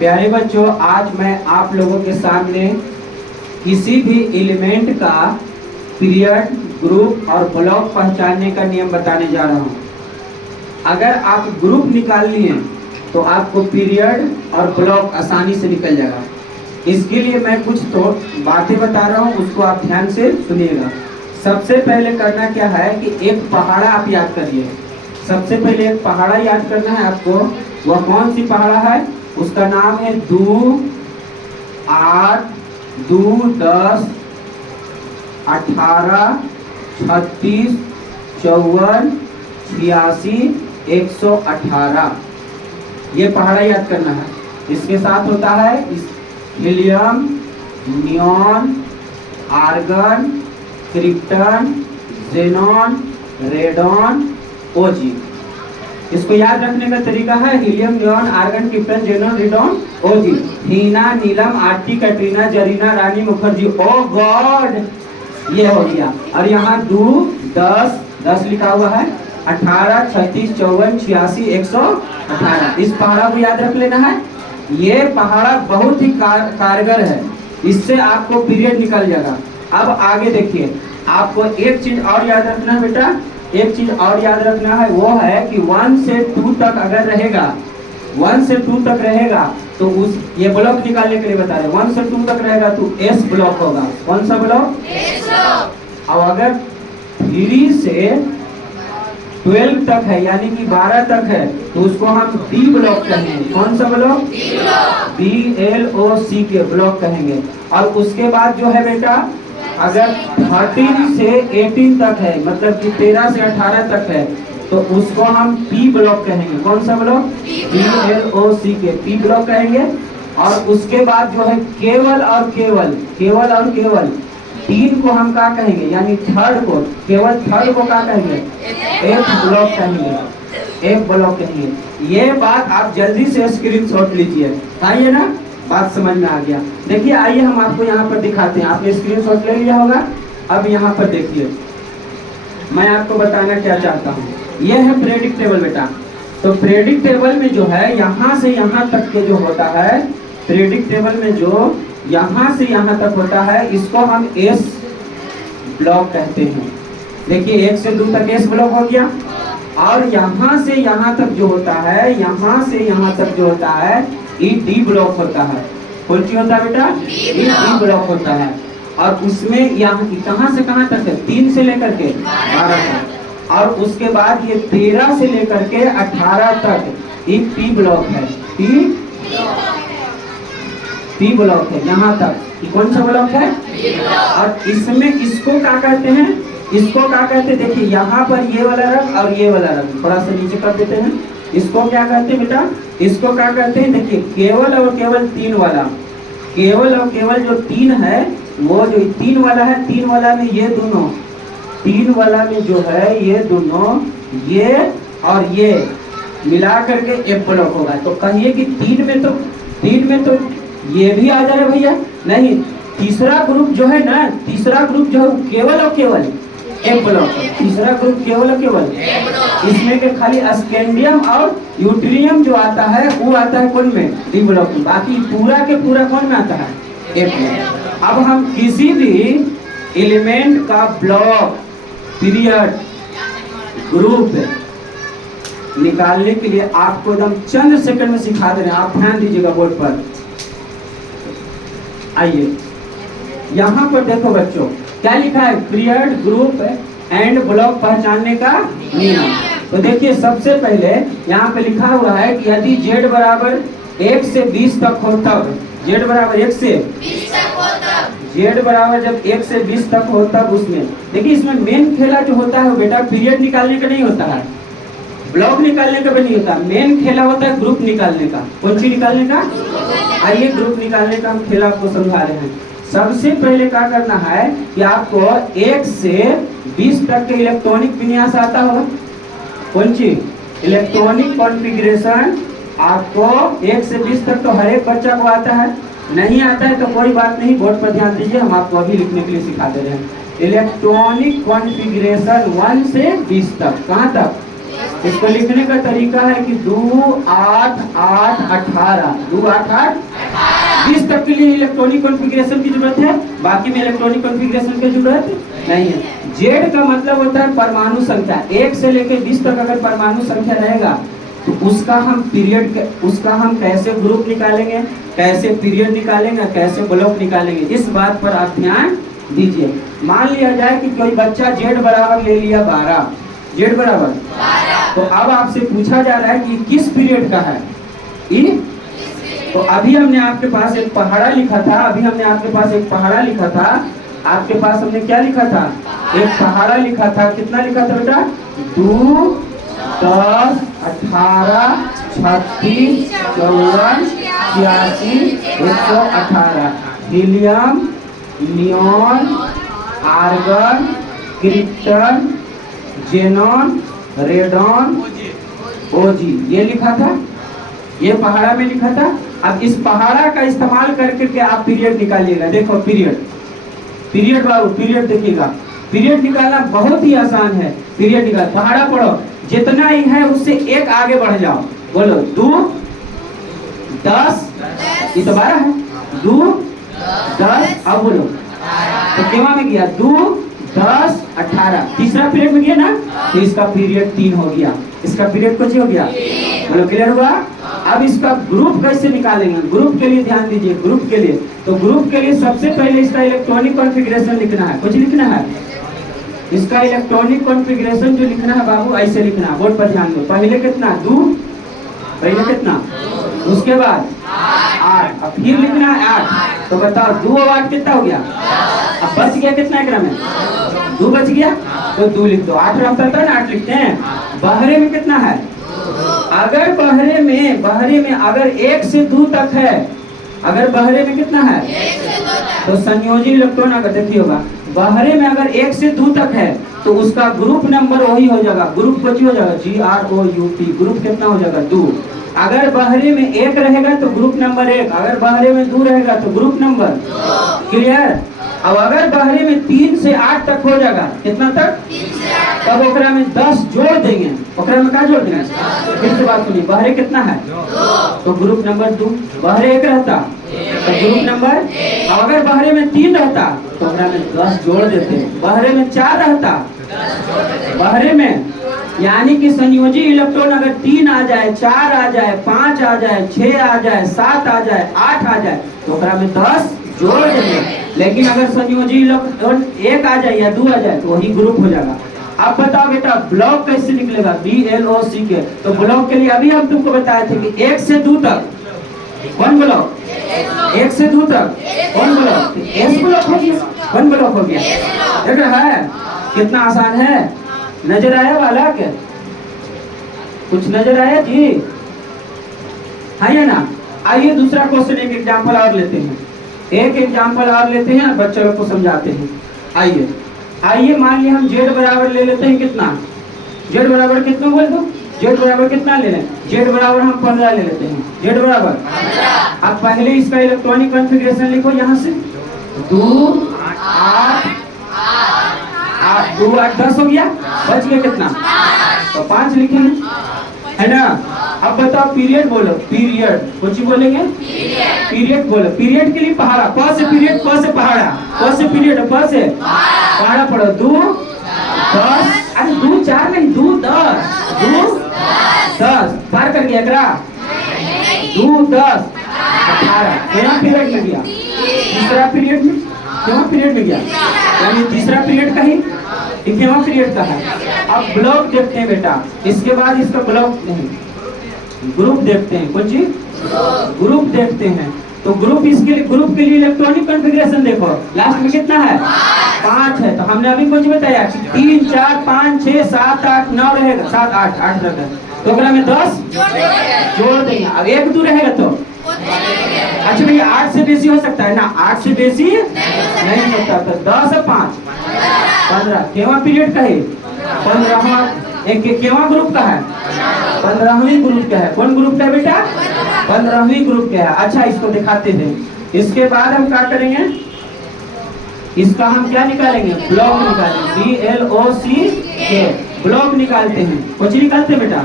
प्यारे बच्चों, आज मैं आप लोगों के सामने किसी भी एलिमेंट का पीरियड, ग्रुप और ब्लॉक पहचानने का नियम बताने जा रहा हूँ। अगर आप ग्रुप निकाल लिए तो आपको पीरियड और ब्लॉक आसानी से निकल जाएगा। इसके लिए मैं कुछ तो बातें बता रहा हूँ, उसको आप ध्यान से सुनिएगा। सबसे पहले करना क्या है कि एक पहाड़ा आप याद करिए। सबसे पहले एक पहाड़ा याद करना है आपको। वह कौन सी पहाड़ा है? उसका नाम है 2, 8, 2, 10, 18, 36, 54, 86, 118। ये पहाड़ा याद करना है। इसके साथ होता है helium, neon, argon, krypton, xenon, radon, OG. इसको याद रखने का तरीका है helium, neon, argon, krypton, xenon, radon, OG. Heena, Neelam, Aarti, Katrina, Zarina, Rani Mukherjee. Oh god, ये हो गया। और यहाँ 2, 10 लिखा हुआ है, 18, 36, 54, 86, 118। इस पहाड़ा को याद रख लेना है। ये पहाड़ा बहुत ही कारगर है, इससे आपको पीरियड निकल जाएगा। अब आगे देखिए, आपको एक चीज और याद रखना है बेटा, एक चीज और याद रखना है। वो है कि 1 से 2 तक अगर रहेगा, 1 से 2 तक रहेगा तो उस ये ब्लॉक निकालने के लिए बता रहे हैं। 1 से 2 तक रहेगा तो एस ब्लॉक होगा। कौन सा ब्लॉक? S block. और अगर 3 से 12 तक है, यानी कि 12 तक है, तो उसको हम डी ब्लॉक कहेंगे। कौन सा ब्लॉक? BLOC के ब्लॉक कहेंगे। और उसके बाद जो है बेटा, अगर 13 से 18 तक है, मतलब कि 13 से 18 तक है, तो उसको हम पी ब्लॉक कहेंगे। कौन सा ब्लॉक? BLOC के पी ब्लॉक कहेंगे। और उसके बाद जो है केवल और केवल 3 को हम क्या कहेंगे, यानी थर्ड को, केवल थर्ड को क्या कहेंगे? एफ ब्लॉक कहेंगे, एफ ब्लॉक कहेंगे। ये बात आप जल्दी से स्क्रीनशॉट लीजिए। आइए ना, बात समझ में आ गया। देखिए, आइए हम आपको यहाँ पर दिखाते हैं। आपने स्क्रीनशॉट ले लिया होगा। अब यहाँ पर देखिए, मैं आपको बताना क्या चाहता हूँ। यह है प्रेडिक्ट टेबल बेटा। तो प्रेडिक्ट टेबल में जो है यहाँ से यहाँ तक के जो होता है, प्रेडिक्ट टेबल में जो यहाँ से यहाँ तक होता है, इसको हम एस ब्लॉक कहते हैं। देखिए, 1 से 2 तक एस ब्लॉक हो गया। और यहाँ से यहाँ तक जो होता है, यहाँ से यहाँ तक जो होता है, ये डी ब्लॉक होता है। कौन सी होता है बेटा? ये डी ब्लॉक होता है। और उसमें यहाँ कहाँ से कहाँ तक है? 3 से लेकर के 12 तक। और उसके बाद ये 13 से लेकर के 18 तक ये पी ब्लॉक है। पी ब्लॉक है यहाँ तक। ये कौन सा ब्लॉक है? और इसमें इसको क्या कहते हैं? इसको क्या कहते हैं? देखिए, यहाँ पर ये वाला रंग और ये वाला रंग थोड़ा सा नीचे कर देते हैं। इसको क्या कहते हैं बेटा? इसको क्या कहते हैं? देखिए, केवल और केवल 3 वाला, केवल और केवल जो 3 है, वो जो 3 वाला है, 3 वाला में ये दोनों, 3 वाला में जो है ये दोनों, ये और ये मिला करके एक ब्लॉक होगा। तो कहिए कि 3 में तो ये भी आ जा रहा है भैया। नहीं, तीसरा ग्रुप जो है ना, तीसरा ग्रुप जो है केवल और केवल एक ब्लॉक है। तीसरा ग्रुप केवल और केवल, इसमें के खाली स्कैंडियम और यूट्रियम जो आता है वो आता है कौन में? डी ब्लॉक में। बाकी पूरा के पूरा कौन में आता है? एक में। अब हम किसी भी एलिमेंट का ब्लॉक, पीरियड, ग्रुप निकालने के लिए आपको एकदम चंद सेकंड में सिखा दे रहे हैं। आप ध्यान दीजिएगा बोर्ड पर। आइए, यहाँ पर देखो बच्चों, क्या लिखा है? पीरियड, ग्रुप एंड ब्लॉक पहचानने का नियम। तो देखिए, सबसे पहले यहाँ पे लिखा हुआ है कि यदि z बराबर 1 से 20 तक हो तब, z बराबर 1 से 20 तक हो तब, z बराबर जब 1 से 20 तक हो तब उसमें देखिए, इसमें मेन खेला जो होता है बेटा, पीरियड निकालने का नहीं होता है, ब्लॉक निकालने का भी नहीं होता। मेन खेला होता है ग्रुप निकालने का। कौन सी निकालने का? आइए, ग्रुप निकालने का हम खेला आपको समझा रहे हैं। सबसे पहले क्या करना है कि आपको 1 से 20 तक के इलेक्ट्रॉनिक विन्यास आता होगा। कौन सी? इलेक्ट्रॉनिक कॉन्फ़िगरेशन आपको 1 से 20 तक तो हर एक बच्चा को आता है। नहीं आता है तो कोई बात नहीं, बोर्ड पर ध्यान दीजिए, हम आपको अभी लिखने के लिए सिखा दे रहे हैं। इलेक्ट्रॉनिक कॉन्फ़िगरेशन 1 से 20 तक। कहाँ तक? इसको लिखने का तरीका है कि 2 8 8 18, 2 8 8 20 तक के लिए इलेक्ट्रॉनिक कॉन्फ़िगरेशन की जरूरत है, बाकी में इलेक्ट्रॉनिक कॉन्फ़िगरेशन की जरूरत नहीं है। जेड का मतलब होता है परमाणु संख्या, 1 से लेकर 20 तक अगर परमाणु संख्या रहेगा तो उसका हम कैसे ग्रुप निकालेंगे, कैसे पीरियड निकालेंगे, कैसे ब्लॉक निकालेंगे, इस बात पर आप ध्यान दीजिए। मान लिया जाए कि कोई बच्चा जेड बराबर ले लिया 12, जेड बराबर 12, तो अब आपसे पूछा जा रहा है कि किस पीरियड का है ई। तो अभी हमने आपके पास एक पहाड़ा लिखा था, आपके पास हमने क्या लिखा था, एक पहाड़ा लिखा था। कितना लिखा था बेटा, 2 10 18 36 54 86 118। Helium, neon, argon, krypton, xenon, radon, OG, ये लिखा था, ये पहाड़ा में लिखा था। अब इस पहाड़ा का इस्तेमाल करके के आप पीरियड निकालिएगा। देखो पीरियड बाबू, पीरियड देखिएगा, पीरियड निकालना बहुत ही आसान है। पीरियड निकाल, पहाड़ा पढ़ो, जितना ही है उससे एक आगे बढ़ जाओ। बोलो 2 10, ये तो 12 है, 2 10, अब बोलो तो केवा में गया 2 10 18, तीसरा पीरियड में गया ना, तो इसका पीरियड 3 हो गया, इसका पीरियड कुछ हो गया। बोलो क्लियर हुआ। अब इसका ग्रुप कैसे निकालेंगे, ग्रुप के लिए ध्यान दीजिए। ग्रुप के लिए, तो ग्रुप के लिए सबसे पहले इसका इलेक्ट्रॉनिक कॉन्फ़िगरेशन लिखना है। कुछ लिखना है, इसका इलेक्ट्रॉनिक कॉन्फ़िगरेशन जो लिखना है बाबू, ऐसे लिखना है, बोर्ड पर ध्यान दो। पहले कितना 2, पहले कितना, उसके बाद 8, अब फिर लिखना है 8। तो बताओ 2 और 8 कितना हो गया, अब बच गया कितना एकरा में, 2 बच गया, तो 2 लिख दो। 8 रहता था ना, 8 लिखते हैं। बहरे में कितना है, अगर बहरे में अगर 1 से 2 तक है, अगर बहरे में कितना है, तो संयोजी इलेक्ट्रॉन अगर देखिए होगा, बहरे में अगर 1 से 2 तक है तो उसका ग्रुप नंबर वही हो जाएगा, ग्रुप कुछ हो जाएगा, GROUP, ग्रुप कितना हो जाएगा 2। अगर बहरे में 1 रहेगा तो ग्रुप नंबर 1, अगर बहरे में 2 रहेगा तो ग्रुप नंबर 2। क्लियर। अब अगर बहरे में 3 से 8 तक हो जाएगा, कितना तक, तब ओकरा में 10 जोड़ देंगे। ओकरा में क्या जोड़ देंगे, फिर से बात सुनिए, बहरे कितना है, तो ग्रुप नंबर 2। बहरे 1 रहता तो ग्रुप नंबर, अगर बहरे में 3 रहता तो ओकरा में 10 जोड़ देते। बहरे में 4 रहता, बहरे में यानी कि संयोजी इलेक्ट्रॉन अगर 3 आ जाए, 4 आ जाए, 5 आ जाए, 6 आ जाए, 7 आ जाए, 8 आ जाए, तो ओकरा में 10 जोड़ देंगे। लेकिन अगर संयोजी इलेक्ट्रॉन 1 आ जाए या 2 आ जाए तो वही ग्रुप हो जाएगा। अब बताओ बेटा ब्लॉक कैसे निकलेगा, BLOCK। तो ब्लॉक के लिए अभी हम तुमको बताए थे कि 1 से 2 तक कौन ब्लॉक, 1 से 2 तक कौन ब्लॉक, S ब्लॉक हो गया, कौन ब्लॉक हो गया। देख रहा है कितना आसान है, नजर आया वाला क्या, कुछ नजर आया जी, है ना। आइए दूसरा क्वेश्चन, एक एग्जाम्पल और लेते हैं, एक एग्जाम्पल और लेते हैं, बच्चों लोग को समझाते हैं। आइए मान लिया हम जेड बराबर ले लेते हैं, कितना, जेड बराबर कितना बोल दो, जेड बराबर कितना ले लें, जेड बराबर हम 15 ले लेते हैं, जेड बराबर 15। अब पहले इसका इलेक्ट्रॉनिक कॉन्फ़िगरेशन लिखो, यहाँ से 2 8 2 8 10 हो गया, बच गया कितना, तो 5 लिखेंगे, है ना। अब बताओ पीरियड बोलो, पीरियड कुछ बोलेंगे, पीरियड बोलो। पीरियड के लिए पहाड़ा, प से पीरियड, प से पहाड़ा, प से पीरियड, प से पहाड़ा पढ़ो। 2 10, अरे 2 4 नहीं, 2 10, 2 10 पार कर गया करा, 2 10 18 केना पीरियड में गया, तीसरा पीरियड में, केना पीरियड में गया, यानी तीसरा पीरियड का ही केना पीरियड का है। अब ब्लॉक देखते हैं बेटा, इसके बाद इसका ब्लॉक नहीं, ग्रुप देखते हैं, कुछ ग्रुप देखते हैं। तो ग्रुप, इसके लिए ग्रुप के लिए इलेक्ट्रॉनिक कॉन्फ़िगरेशन देखो, लास्ट में कितना है 5 है। तो हमने अभी कुछ बताया कि 3 4 5 6 7 8 9 रहेगा, 7 8 8 रहेगा, तो अगर हमें 10 जोड़ देंगे। अब 1 2 रहेगा तो अच्छा भैया 8 से बेसी हो सकता है ना, 8 से बेसी नहीं होता, तो 10 और 5 15 केवा पीरियड का है, 15वां, एक केवा ग्रुप का है, 15वीं ग्रुप का है। कौन ग्रुप का है बेटा, 15वीं ग्रुप का है। अच्छा इसको दिखाते हैं, इसके बाद हम क्या करेंगे, इसका हम क्या निकालेंगे, ब्लॉक निकालेंगे, BLOCK। ब्लॉक निकालते हैं। कुछ निकालते हैं बेटा,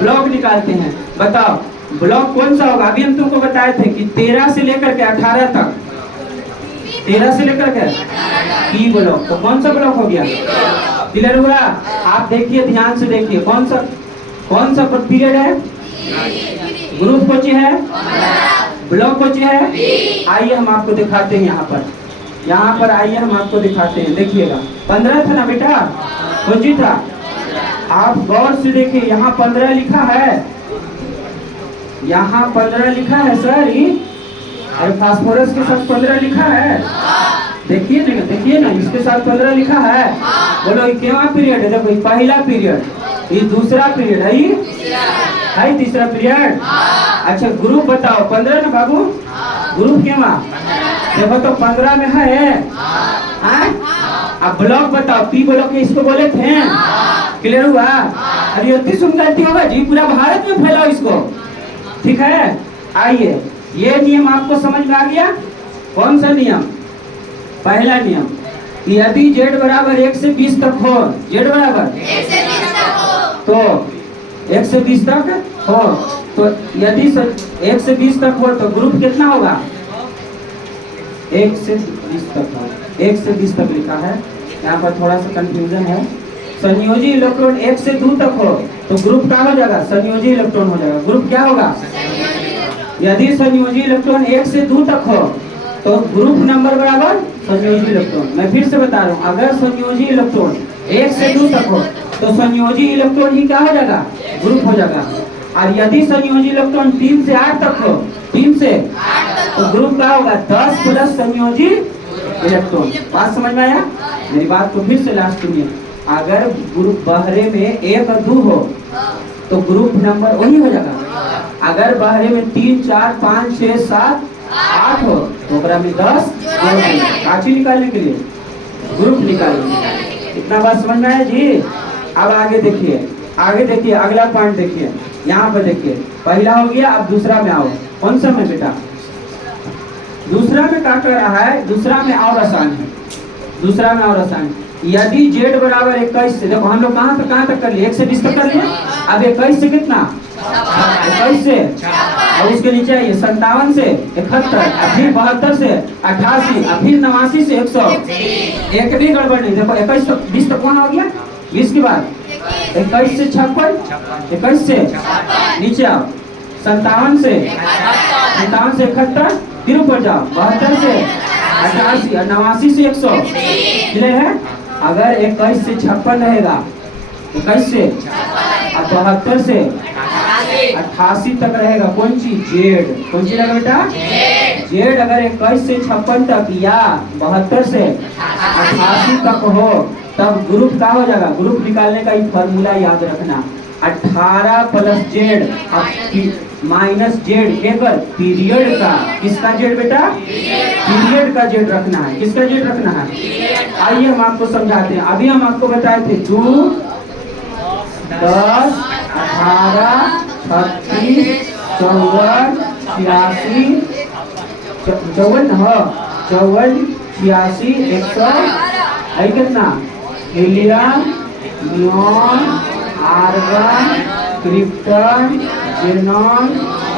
ब्लॉक निकालते हैं। बताओ ब्लॉक कौन सा होगा? अभी हम तुमको बताए थे कि 13 से लेकर के 18 तक, 13 से लेकर के पी ब्लॉक, तो कौन सा ब्लॉक हो गया? क्लियर हुआ? आप देखिए, ध्यान से देखिए, कौन सा पीरियड है? ग्रुप कोची है, ब्लॉक कोची है। आइए हम आपको दिखाते हैं, यहाँ पर आइए हम आपको दिखाते हैं। देखिएगा 15 था ना बेटा, कोची था? आप गौर से देखिए, यहाँ 15 लिखा है, यहाँ 15 लिखा है सर। अरे फास्फोरस के साथ 15 लिखा है, देखिए ना, इसके साथ 15 लिखा है। बोलो ये क्या पीरियड है? देखो पहला पीरियड, ये दूसरा पीरियड है, तीसरा पीरियड। अच्छा ग्रुप बताओ, 15 ना बाबू? ग्रुप क्या? देखो तो 15 में है। अब ब्लॉक बताओ, पी ब्लॉक इसको बोले थे। क्लियर हुआ? अरे अति सुंदरती होगा जी, पूरा भारत में फैलाओ इसको, ठीक है? आइए, ये नियम आपको समझ में आ गया? कौन सा नियम? पहला नियम, यदि z बराबर 1 से 20 तक हो, z बराबर 1 से 20 तक हो, तो 1 से 20 तक हो, तो यदि 1 से 20 तक हो तो ग्रुप कितना होगा? 1 से 20 तक हो, 1 से 20 तक लिखा है, यहाँ पर थोड़ा सा कंफ्यूजन है। संयोजी इलेक्ट्रॉन 1 से 2 तक हो तो ग्रुप क्या हो जाएगा? संयोजी इलेक्ट्रॉन हो जाएगा। ग्रुप क्या होगा? यदि संयोजी इलेक्ट्रॉन 1 से 2 तक हो तो ग्रुप नंबर बराबर संयोजी इलेक्ट्रॉन। मैं फिर से बता रहा हूँ, अगर संयोजी इलेक्ट्रॉन 1 से 2 तक हो तो संयोजी इलेक्ट्रॉन ही क्या हो जाएगा? ग्रुप हो जाएगा। और यदि संयोजी इलेक्ट्रॉन 3 से 8 तक हो, 3 से तो ग्रुप क्या होगा? 10 प्लस संयोजी इलेक्ट्रॉन। बात समझ में आया? मेरी बात को फिर से लास्ट सुनिए, अगर ग्रुप बहरे में 1 और 2 हो तो ग्रुप नंबर वही हो जाएगा। अगर बहरे में 3, 4, 5, 6, 7, 8 हो तो में 10 काची निकालने के लिए ग्रुप निकालने। इतना बात समझ में आया जी? अब आगे देखिए, अगला पॉइंट देखिए, यहाँ पर देखिए, पहला हो गया। अब दूसरा में आओ, कौन सा में बेटा? दूसरा में क्या कर रहा है? दूसरा में और आसान है, दूसरा में और आसान। यदि z बराबर 21 से, देखो हम लोग कहाँ तक कर लिए? 1 से 20 तक कर लिए। अब 21 से कितना? 21 से, और उसके नीचे आइए 57 से 71, फिर 72 से 88, फिर 89 से 100। एक भी गड़बड़ नहीं। देखो 21 से 20 तक वहाँ हो गया, 20 के बाद 21 से 56, 21 से नीचे आओ 57 से 71, फिर ऊपर जाओ 72 से 88, 89 से 100। क्लियर है? अगर 21 से 56 रहेगा, 21 से 72 से 88 तक रहेगा, कौन चीज? जेड। कौन चीज रहेगा बेटा? जेड। अगर 21 से 56 तक या 72 से 88 तक हो तब ग्रुप क्या हो जाएगा? ग्रुप निकालने का ही फॉर्मूला याद रखना, 18 प्लस जेड माइनस जेड केवल पीरियड का। किसका जेड बेटा? पीरियड का जेड रखना है। किसका जेड रखना है? आइए हम आपको समझाते हैं। अभी हम आपको बताए थे 2, 10, 18, 36, 54, 86, 54, 86, 100 है कितना? Helium, neon, argon, krypton, xenon,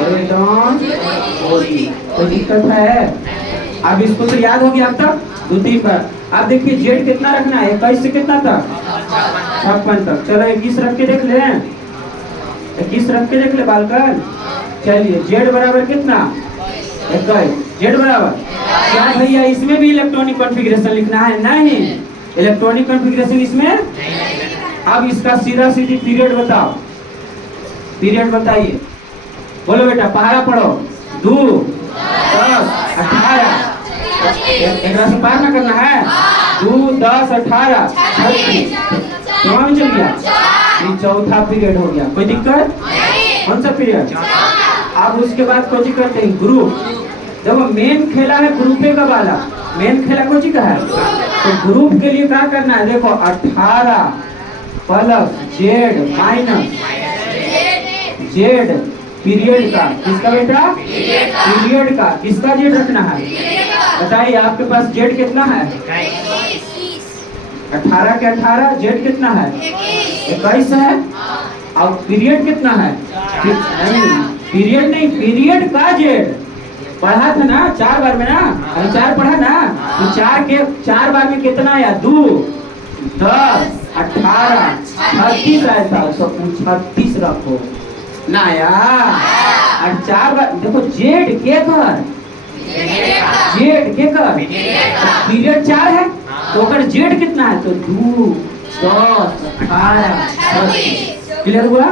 radon, ओडी। कोई दिक्कत है? अब इसको तो याद हो गया अब तक 2-3 बार। अब देखिए जेड कितना रखना है? 21 से कितना तक? 56 तक। चलो 21 रख के देख ले, 21 रख के देख ले बालकन। चलिए जेड बराबर कितना? 21। जेड बराबर क्या भैया? इसमें भी इलेक्ट्रॉनिक कॉन्फ़िगरेशन लिखना है? नहीं, इलेक्ट्रॉनिक कॉन्फ़िगरेशन इसमें। अब इसका सीधा सीधी पीरियड बताओ, पीरियड बताइए। बोलो बेटा, पहाड़ा पढ़ो। 2, 10, 18, एक से पार ना करना है। 2, 10, 18, 36 में चल गया। ये चौथा पीरियड हो गया। कोई दिक्कत? कौन सा पीरियड? अब उसके बाद कोची करते हैं? ग्रुप। देखो मेन खेला है ग्रुपे का वाला, मेन खेला कोची का है। तो ग्रुप के लिए क्या करना है? देखो 18 plus Z minus Z period का। किसका बेटा? पीरियड का। किसका जेड रखना है? बताइए, आपके पास जेड कितना है? 18 के 18, जेड कितना है? 21 है। अब पीरियड कितना है? नहीं, पीरियड नहीं, पीरियड का जेड पढ़ा था ना 4 बार में ना, 4 पढ़ा ना, तो 4 बार में कितना आया? 2, 10, 18, 36 आया था, तो 36 रखो ना यार। और 4 बार देखो, जेड के कर, जेड के कर, पीरियड 4 है तो अगर जेड कितना है? तो 2, 10, 18, 36। क्लियर हुआ?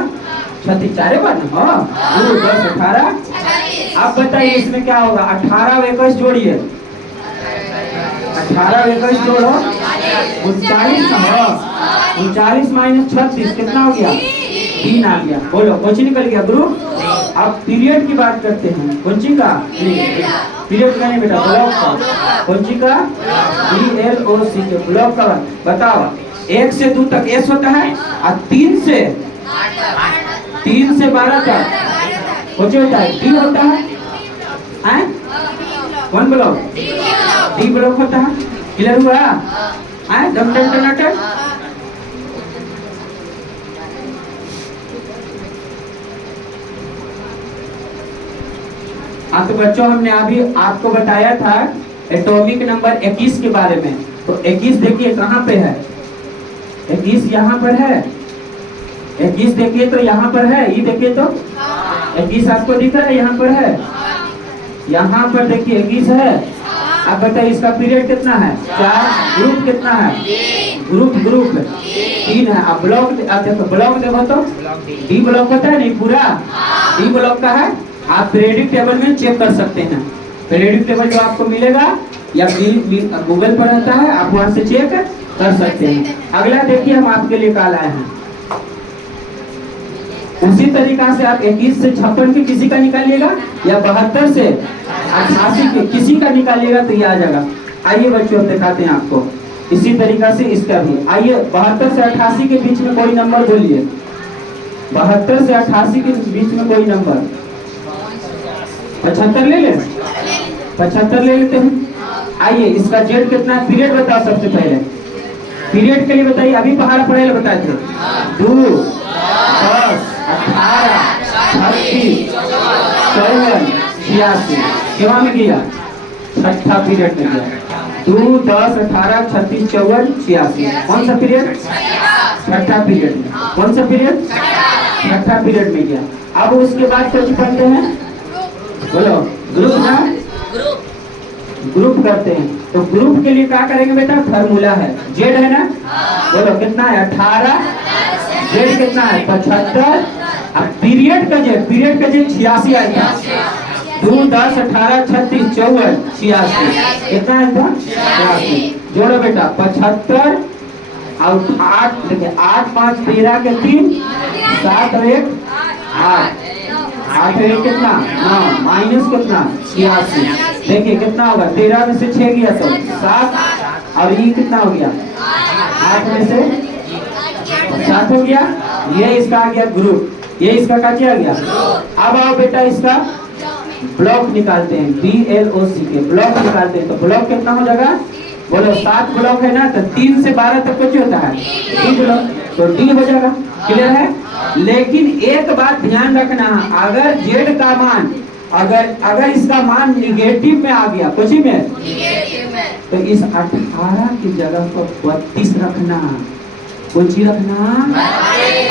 36 4 बार ना, हाँ 2, 10, 18। अब बताइए इसमें क्या होगा? 18 और 21 जोड़िए, 18 और 21 जोड़ो 39 ना, हाँ 39 माइनस 36 कितना हो गया? 3 आ गया। बोलो कौन सी निकल गया? ग्रुप। अब पीरियड की बात करते हैं, कौन सी का? पीरियड का नहीं बेटा, ब्लॉक का। कौन सी का? BLOC के ब्लॉक का। बताओ 1 से 2 तक S होता है और 3 से 12 तक कौन होता है? D होता है। कौन ब्लॉक? D ब्लॉक होता है। क्लियर हुआ? दम टन टन टन। हाँ तो बच्चों, हमने अभी आपको बताया था एटॉमिक नंबर 21 के बारे में। तो 21 देखिए कहाँ पे है? 21 यहाँ पर है। 21 देखिए तो यहाँ पर है, ये देखिए तो 21 आपको दिख रहा है, यहाँ पर है। यहाँ पर देखिए 21 है। अब बताइए इसका पीरियड कितना है? 4। ग्रुप कितना है? ग्रुप 3 है। अब ब्लॉक देखो, ब्लॉक देखो तो D ब्लॉक होता है नहीं पूरा, D ब्लॉक का है। आप पीरियडिक टेबल में चेक कर सकते हैं। पीरियडिक टेबल जो आपको मिलेगा या गूगल पर रहता है, आप वहां से चेक कर सकते हैं। अगला देखिए हम आपके लिए कॉल आए हैं। उसी तरीका से आप 21 से 56 के किसी का निकालिएगा या 72 से 88 के किसी का निकालिएगा तो ये आ जाएगा। आइए बच्चों हम दिखाते हैं आपको इसी तरीका से इसका भी। आइए 72 से 88 के बीच में कोई नंबर बोलिए। 72 से 88 के बीच में कोई नंबर। 75 ले लें, 75 ले लेते हैं। आइए इसका जेड कितना है? पीरियड बताओ सबसे पहले। पीरियड के लिए बताइए, अभी पहाड़ पढ़े बताए थे। 2, 10, 18, 36, 54, 86। केवा में गया? छठा पीरियड में गया। 2, 10, 18, 36, 54, 86। कौन सा पीरियड? छठा पीरियड में। कौन सा पीरियड? छठा पीरियड में गया। अब उसके बाद कुछ पढ़ते हैं, बोलो ग्रुप ना, ग्रुप करते हैं। तो ग्रुप के लिए क्या करेंगे बेटा? फार्मूला है, जेड है ना, बोलो कितना है? 18। जेड कितना है? 75। अब पीरियड का जेड 86 आएगा। 2, 10, 18, 36, 54, 86। कितना है था? 86। जोड़ो बेटा 75 और 8 देखिए, 8, 5, 13 के 3, 7 और 1 8। 8 और 1 कितना? 9 माइनस कितना? 86। देखिए कितना होगा? 13 में से 6 गया तो 7 और ये कितना हो गया? 8 में से 7 हो गया। ये इसका आ गया ग्रुप। ये इसका क्या किया गया? अब आओ बेटा इसका ब्लॉक निकालते हैं। BLOC के ब्लॉक निकालते हैं। तो ब्लॉक कितना हो जाएगा? बोलो 7 ब्लॉक है ना, तो 3 से 12 तक कुछ होता है D ब्लॉक, तो D हो जाएगा। क्लियर है? लेकिन एक बात ध्यान रखना, अगर जेड का मान अगर इसका मान निगेटिव में आ गया, कुछ में तो इस 18 की जगह पर 32 रखना। कुछ रखना।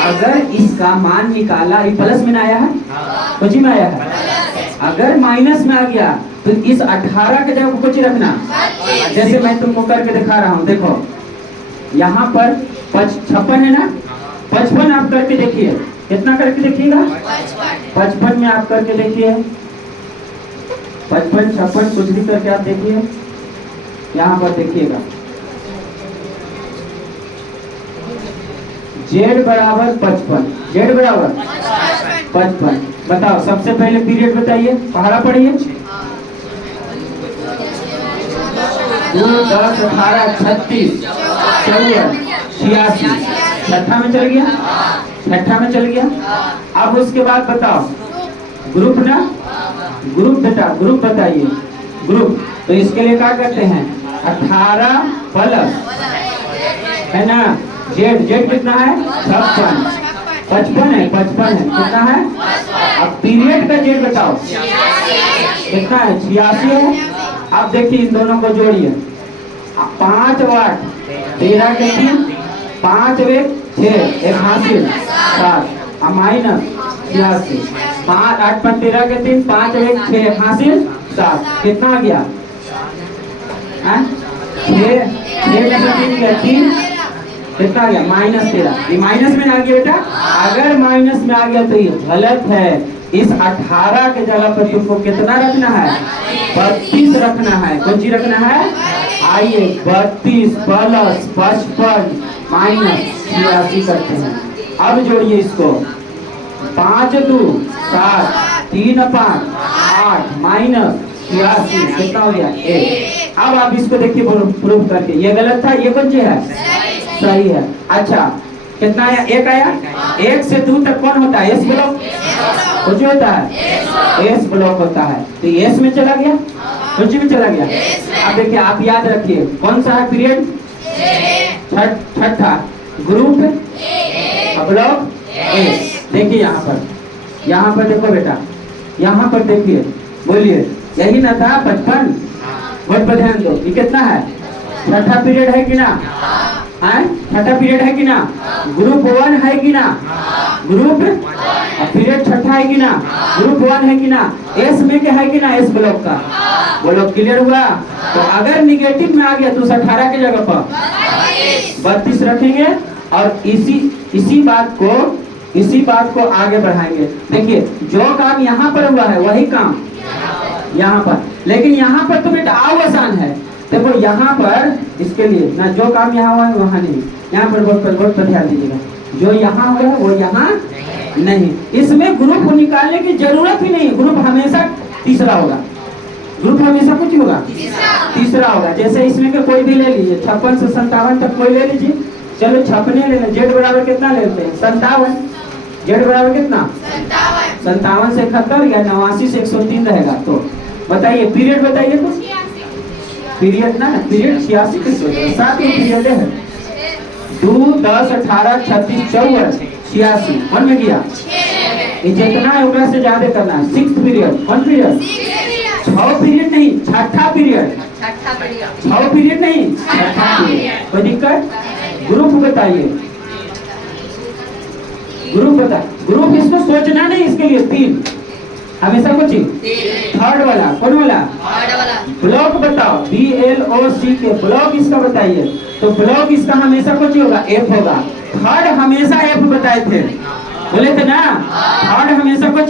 अगर इसका मान निकाला, ये प्लस में आया है, कुछ में आया है। अगर माइनस में आ गया तो इस 18 के जगह कुछ रखना। जैसे मैं तुमको करके दिखा रहा हूँ, देखो यहाँ पर 56 है ना, 55 आप करके देखिए। कितना करके देखिएगा? 55 में आप करके देखिए। 55, 56 कुछ भी करके आप देखिए। यहाँ पर देखिएगा जेड बराबर 55। जेड बराबर 55। बताओ सबसे पहले पीरियड बताइए, पहाड़ा पढ़िए। 2, 10, 18, 36, 54, 86। छठा में चल गया, छठा में चल गया। अब उसके बाद बताओ ग्रुप ना, ग्रुप बेटा ग्रुप बताइए। ग्रुप तो इसके लिए क्या करते हैं? 18 प्लस है ना जेड जेड कितना है 56, 55 है, 55 है, कितना है। अब पीरियड का जेड बताओ कितना है 86 है। अब देखिए इन दोनों को जोड़िए, 5 और 8 13 के 3, 5 और 1 6, एक हासिल 7 माइनस 86, 5 8 5 13 के 3, 5 और 1 6 हासिल 7, कितना आ गया 3 कितना आ गया -13। ये माइनस में आ गया बेटा, अगर माइनस में आ गया तो ये गलत है। इस 18 के जगह पर तुमको कितना रखना है 32 रखना है। कौन सी रखना है, आइए 32 प्लस 55 माइनस 86 करते हैं। अब जोड़िए इसको, 5 2 7 3 5 8 माइनस 86 कितना हो गया 1। अब आप इसको देखिए प्रूफ करके, ये गलत था, ये कौन सी है सही है। अच्छा कितना आया 1 आया। 1 से 2 तक कौन होता है एस ब्लॉक, कुछ होता है एस ब्लॉक होता है, तो एस में चला गया, कुछ में चला गया। अब देखिए आप याद रखिए कौन सा है पीरियड, छठा ग्रुप ब्लॉक एस। देखिए यहाँ पर देखो बेटा, यहाँ पर देखिए, बोलिए यही ना था 55, वर्ड पर ध्यान दो, ये कितना है छठा पीरियड है कि ना, छठा पीरियड है कि ना, ग्रुप 1 है कि ना, ग्रुप पीरियड छठा है कि ना, ग्रुप 1 है कि ना, एस में क्या है कि ना, एस ब्लॉक का। बोलो क्लियर हुआ। तो अगर निगेटिव में आ गया तो 18 की जगह पर 32 रखेंगे और इसी बात को आगे बढ़ाएंगे। देखिए जो काम यहाँ पर हुआ है वही काम यहाँ पर, लेकिन यहाँ पर तो बेटा आओ आसान है। देखो यहाँ पर इसके लिए ना जो काम यहाँ हुआ है वहाँ नहीं, यहाँ पर बहुत पर ध्यान दीजिएगा, जो यहाँ हुआ है वो यहाँ नहीं। इसमें ग्रुप निकालने की जरूरत ही नहीं, ग्रुप हमेशा तीसरा होगा, ग्रुप हमेशा कुछ होगा तीसरा होगा। जैसे इसमें के कोई भी ले लीजिए, 56 से 57 तक कोई ले लीजिए, चलो 56 लेना, जेड बराबर कितना लेते हैं 57, जेड बराबर कितना 57 से 71 या 89 से 103 रहेगा। तो बताइए पीरियड बताइए कुछ, पीरियड ना पीरियड 86 के 7 पीरियड है, 2 10 18 36 54 86 कौन में गया, ये जितना है उतना से ज्यादा करना है। 6th पीरियड कौन पीरियड, 6 पीरियड नहीं छठा पीरियड, 6 पीरियड नहीं छठा पीरियड। कोई दिक्कत, ग्रुप बताइए, ग्रुप बता, ग्रुप इसको सोचना नहीं, इसके लिए 3 हमेशा कुछ। थर्ड वाला कौन वाला, ब्लॉक बताओ, BLOC के ब्लॉक इसका बताइए। तो ब्लॉक इसका हमेशा कुछ होगा F होगा। थर्ड हमेशा F बताए थे, बोले थे ना, थर्ड हमेशा कुछ,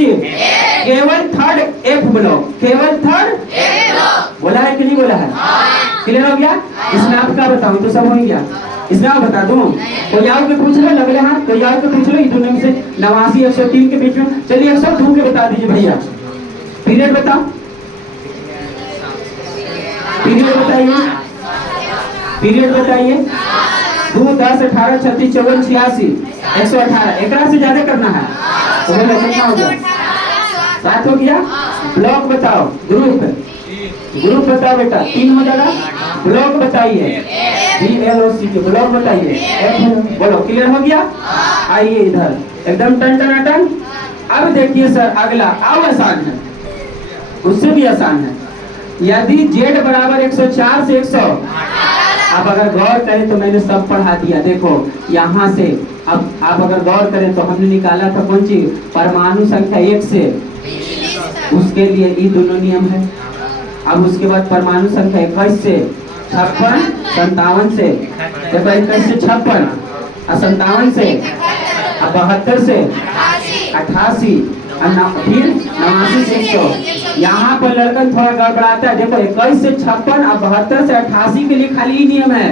केवल थर्ड F ब्लॉक, केवल थर्ड बोला है कि नहीं बोला है, क्लियर हो गया। इसमें आप क्या बताऊं तो सब हो गया, इसमें आप बता दूं, कोई और के पूछ लो, लगले हाथ कोई और के पूछ लो, दोनों में से 89 103 के बीच में। चलिए 102 के बता दीजिए भैया, पीरियड बताओ, पीरियड बताइए, पीरियड बताइए। 2 10 18 36 54 86 118, एक से ज्यादा करना है तो बोलो कितना हो गया 7 हो गया। ब्लॉक बताओ, ग्रुप बताओ बेटा 3 हो जाएगा। ब्लॉक बताइए, BLOC के ब्लॉक बताइए, बोलो क्लियर हो गया। आइए इधर एकदम टन। अब देखिए सर अगला अब आसान है, उससे भी आसान है। यदि Z बराबर 104 से 100, आप अगर गौर करें तो मैंने सब पढ़ा दिया। देखो यहाँ से अब आप अगर गौर करें तो हमने निकाला था कौन सी, परमाणु संख्या 1 से, उसके लिए ये दोनों नियम है। अब उसके बाद परमाणु संख्या 21 से 56 57 से, देखो 21 से 56 और 57 से 72 से 88 फिर 89 से 100। यहाँ पर लड़का थोड़ा गड़बड़ाता है। देखो 21 से 56 और 72 से 88 के लिए खाली ही नियम है।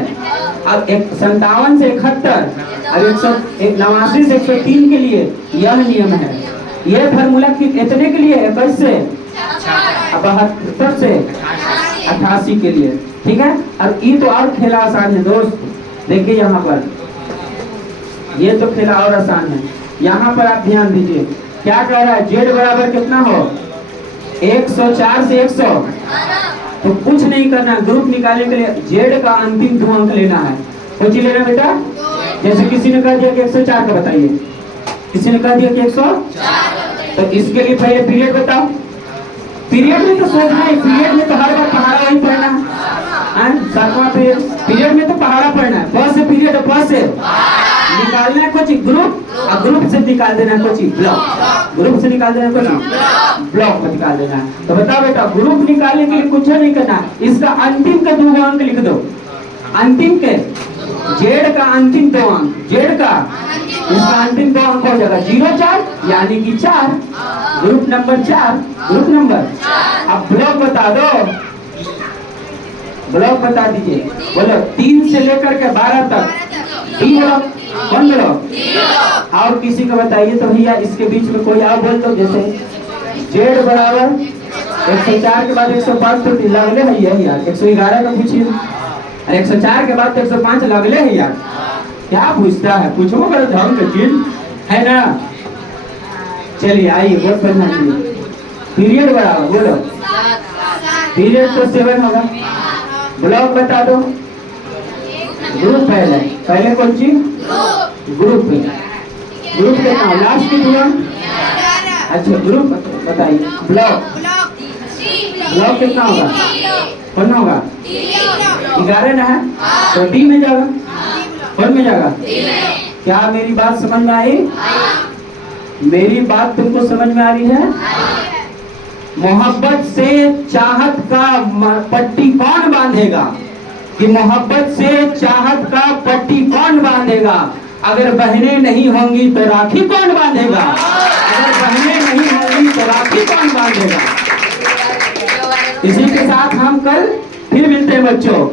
अब 57 से 71 और 89 से 103 के लिए यह नियम है। यह फार्मूला इतने के लिए 21 से 72 से 88 के लिए, ठीक है। अब ये तो और खेला आसान है दोस्त, देखिए यहाँ पर ये तो खेला और आसान है। यहाँ पर आप ध्यान दीजिए क्या कह रहा है, Z बराबर कितना हो 104 से 100, तो कुछ नहीं करना, ग्रुप निकालने के लिए Z का अंतिम 2 अंक लेना है। कुछ लेना बेटा, जैसे किसी ने कह दिया कि 104 का बताइए, किसी ने कह दिया कि 104, तो इसके लिए पहले पीरियड बताओ। पीरियड में तो सोचना है, पीरियड में तो हर बार पहाड़ा वही पढ़ना है, 7वां पीरियड में तो पहाड़ा पढ़ना है। प से पीरियड, प से निकालना है कुछ ग्रुप, और ग्रुप से निकाल देना है कुछ ब्लॉक, ग्रुप से निकाल देना है कुछ ब्लॉक में निकाल देना है। तो बताओ बेटा, ग्रुप निकालने के लिए कुछ नहीं करना, इसका अंतिम का 2 अंक लिख दो, अंतिम के जेड का अंतिम 2 अंक, जेड का इसका अंतिम 2 अंक हो जाएगा 04, यानी कि 4, ग्रुप नंबर 4, ग्रुप नंबर। अब ब्लॉक बता दो, ब्लॉक बता दीजिए, बोलो 3 से लेकर के 12 तक डी ब्लॉक, कौन ब्लॉक? और किसी को बताइए तो भैया इसके बीच में कोई और बोल दो, जैसे जेड बराबर 104 के बाद 105 तो लगले है यार, 111 का पूछिए, 104 के बाद 105 लगले है यार, क्या पूछता है, पूछो बड़ा ढंग का चीज है ना। चलिए आइए, बहुत परेशान, पीरियड बराबर बोलो, पीरियड तो 7 होगा। ब्लॉक बता दो, ग्रुप पहले, पहले कौन चीज ग्रुप, ग्रुप कितना लास्ट की हुआ, अच्छा ग्रुप बताइए। ब्लॉक, ब्लॉक कितना होगा, कौन होगा 11 ना है, तो डी में जाएगा, कौन में जाएगा? क्या मेरी बात समझ में आई? मेरी बात तुमको समझ में आ रही है? मोहब्बत से चाहत का पट्टी कौन बांधेगा, कि मोहब्बत से चाहत का पट्टी कौन बांधेगा? अगर बहनें नहीं होंगी तो राखी कौन बांधेगा? अगर बहनें नहीं होंगी तो राखी कौन बांधेगा? इसी के साथ हम कल फिर मिलते हैं बच्चों।